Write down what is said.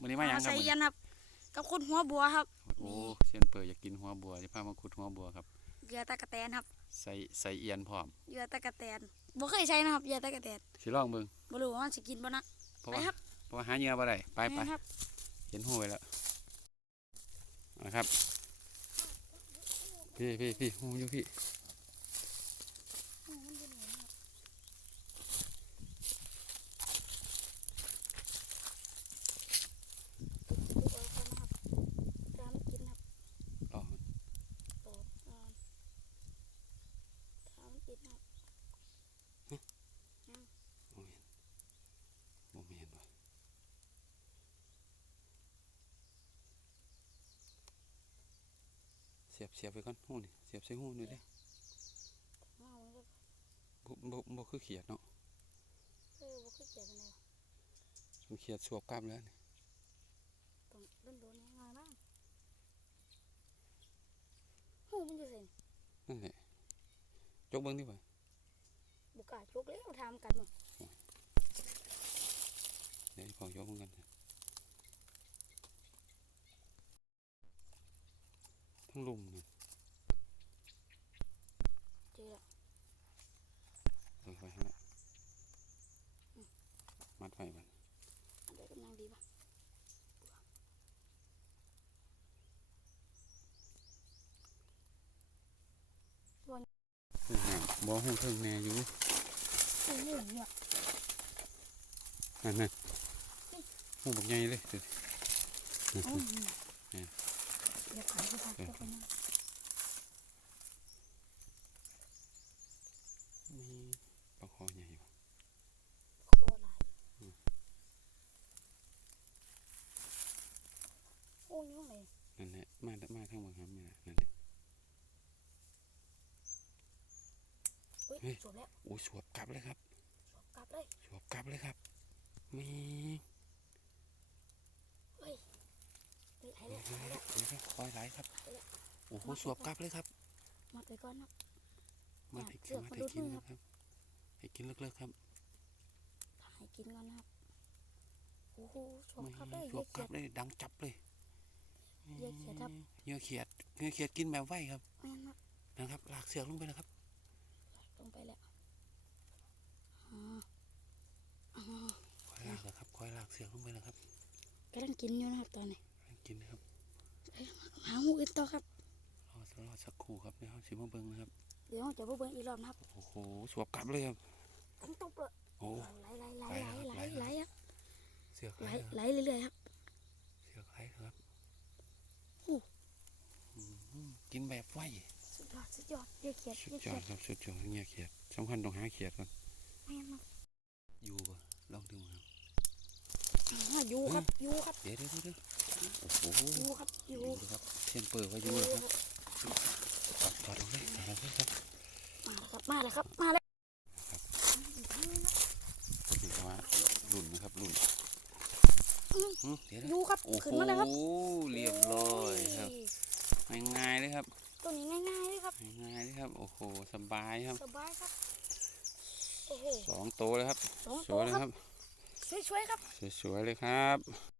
วันนี้มาหยังคใส่รับมื้อยันี้นครับ กับคุณหัวบัวครับ โอ้เซียนเปิดอยากกินหัวบัวจะพามาขุดหัวบัวครับเหยื่อตะกะแตนครับ ใส่ใส่เอียนพร้อมเหยื่อตะกะแตนบ่เคยใช้นะครับเหยื่อตะกะแตนสิลองเบิ่งบ่รู้ว่ามันสิกินบ่นะเพราะไปว่าครับเพราะว่าหาเหยื่อบ่ได้ไปไปแม่นครับเห็นหูไว้แล้วนะครับ พี่พี่พี่หูอยู่พี่รอมันโมเมนโมเมนว่ะเสียบเสียบไปก่อนหูนี่เสียบใส่หูนี่เด้บ่บ่บ่คือเขียดเนาะมันเขียดสวบกล้ามแล้วนี่หูมันอยู่ไสนี่นั่นแหละจกเบิ่งดิบ่าบ่กล้าชกแล้วถามกันหมดเดี๋ยวพอยกเหมือนกั นทั้งลุมนี่เจอแล้วเออไว้ข้างหน้ามัดไว้มันเดี๋ยวกำลังดีป่ะเพิ่งแหน่บ่หูเพิ่งแหน่อยู่โอ้โหเนี่ยนั่นนั่นหูบักใหญ่เลยเดี๋ยวโอ้โหเดี๋ยวขายเขาไปเดี๋ยวไปนั่งมีปลาคอใหญ่บ่โคลายโอ้ยยังไงนั่นแหละมามาทางบางคำนี่แหละนั่นแหละเฮ้ยเฮ้ยจบแล้วโอ้สวบกลับเลยครับกลับเลยสวบกลับเลยครับมี เฮ้ยหาย เดี๋ แล้ ยว ว เดี๋ยว หายแล้ว เดี๋ยว คอยไหลครับ โอ้โหสวบกลับเลยครับมัดไปก่อนนะมาเนี่ยให้เชือกมามันให้รุดกินมือนะครับให้กินเลิกๆครับให้กินก่อนนะครับโอ้โหชมไม่ครับเลยสเยวอะบกเกีลัยบดเลยดังจับเลยเหยื่อเขียดครับเหยื่อเขียดเหยื่อเขียดกินแบบไวครับแม่นครับนะครับลากเสือกลงไปนะครับลงไปแล้วอ่าอ่าคอยลากนะครับคอยลากเสือกลงไปนะครับกำลังกินอยู่นะครับตอนนี้กินนะครับ หาหมูอื่นต่อครับรอสักรอสักครู่ครับเดี๋ยวสิมาเบิ่งนะครับ เดี๋ยวจะไปเบิ่งอีกรอบนะครับ โอ้โห สวบกลับเลยครับตั้งตบเลยโอ้ไหลไหลไหลไหลไหลไหลครับเสือกไหลไหลไหลเรื่อยๆครับ เสือกไหลครับโอ้อืมกินแบบไวสุดยอดสุดยอดเยอะเขียดสุดเยอะยเขีอยดดครับสุดยอดเหยื่อเขียดสำคัญต้องหาเขียดก่อนแม่นครับอยู่บ่ลองดึงครับอ่าอยู่ครับอยู่ครับ เดี๋ยวเดี๋ยวเดี๋ยวโอ้โหอยู่ครับออยู่ยู่ครับ เส้นเปิดไว้อยู่นะครับถอดถอดออกเลยถอดออกเลยครับมาแล้วครับ มาแล้วครับมาแล้วนี่ก็ว่ารุ่นนะครับรุ่นอืมเดี๋ยวอนะยู่ครับโอ้ขึ้นโหมาแล้วครับเรียบร้อยครับง่ายๆเลยครับ ตัวนี้ง่ายๆเลยครับง่ายๆเลยครับ โอ้โหสบายครับสบายครับโอ้โหสองโตวเลยครับสองสตัววยเลยคครัรับบสวยๆครับ สวยๆเลยครับ